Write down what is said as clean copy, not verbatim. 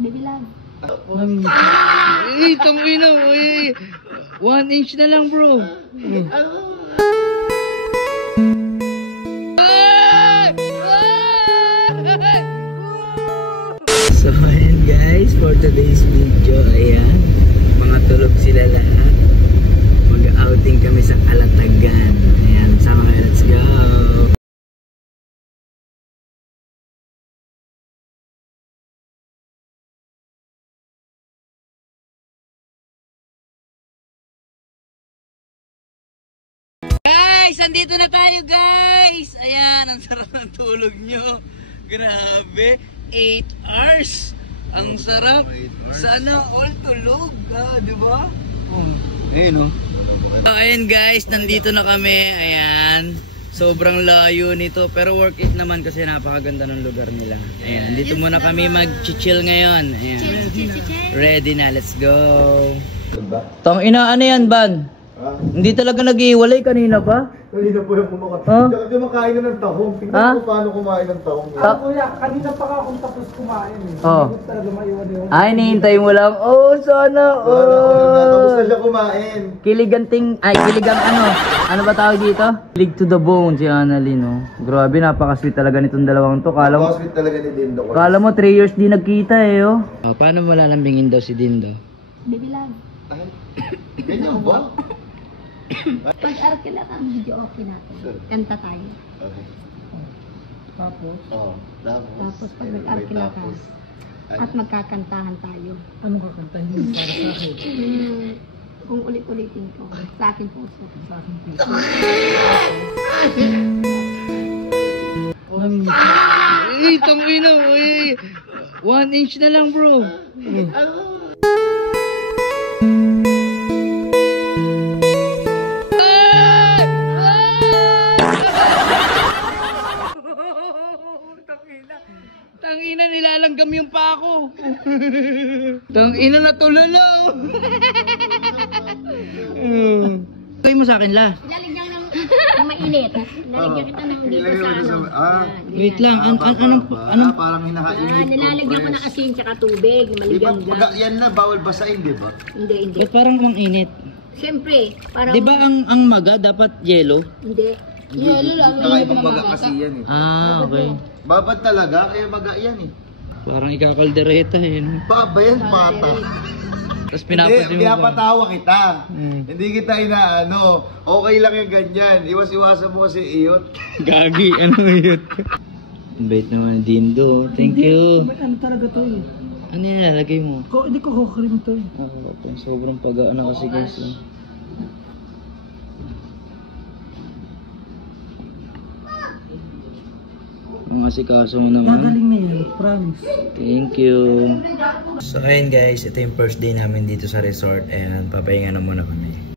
Baby love. Ay, tangina mo. 1 inch na lang, bro. So ayan guys, for today's video, ayan, mga tulog sila lahat. Mag-outing kami sa Calatagan. Ayan, sama kayo, let's go! Guys, andito na tayo guys! Ayan, ang sarap ng tulog nyo. Grabe, 8 hours. Ang sarap. Sana all tulog, di ba? Ayun, oh. Ayun guys, nandito na kami. Ayan. Sobrang layo nito, pero worth it naman kasi napakaganda ng lugar nila. Ayan, dito muna kami mag-chill ngayon. Ayan. Ready na, let's go. Tang ina, ano yan, Ban? Hindi talaga nag-iwalay kanina pa? Kanina po yung kumakain. Tsaka kumakain na ng tahong. Tingnan ko paano kumain ng tahong. Kuya, kanina pa ka akong tapos kumain eh. Oh. Hindi talaga maiwan yung... Ay, nihintay mo lang. Oh, sana. Tapos na siya kumain. Kiligang ano? Ano ba tawag dito? Kilig to the bone si Annalyn, oh. Grabe, napaka-sweet talaga nitong dalawang to. Napaka-sweet talaga ni Dindo. Kala mo 3 years di nagkita eh, oh. Paano mo lalambingin daw si Dindo? Baby love. Ganyan ba? Pag-arkila ka, medyo okay natin. Kanta tayo. Okay. Tapos? Oo. Tapos pag nag-arkila ka, at magkakantahan tayo. Anong kakantahin mo para sa akin? Kung ulit-ulitin ko, sa akin po. Sa akin po. Ay, tangina mo. 1 inch na lang, bro. Tangina, nilalanggam yung pako. Tangina, natulala. Kaya mo sa akin, La. Ilalagyan ng mainit. Ilalagyan kita ng dito sa ano. Wait lang, anong parang hinahain. Nilalagyan ko ng asin tsaka tubig. Maligam lang. Yan na, bawal basahin, di ba? Hindi. Ba't parang mang init? Siyempre, parang... Di ba ang maga dapat yelo? Hindi. Yelo lang. Kakaibang baga kasi yan eh. Ah, okay. Babad talaga, kaya baga yan eh. Parang ikakaldereta eh, no? Baba yan, bata. Tapos pinapas Hindi, pinapatawa kita. Hmm. Hindi kita inaano. Okay lang yung ganyan. Iwas-iwasan mo kasi iyot. Gagi, ano yun? Bait naman, Dindo. Thank you. Ano talaga to eh? Ano yan, lalagay mo? Hindi ko kukrim to eh. Sobrang pag-ano kasi guys. Mga sikaso mo naman. Gagaling na yan, promise. Thank you. So ayun guys, ito yung first day namin dito sa resort and papahinga na muna kami.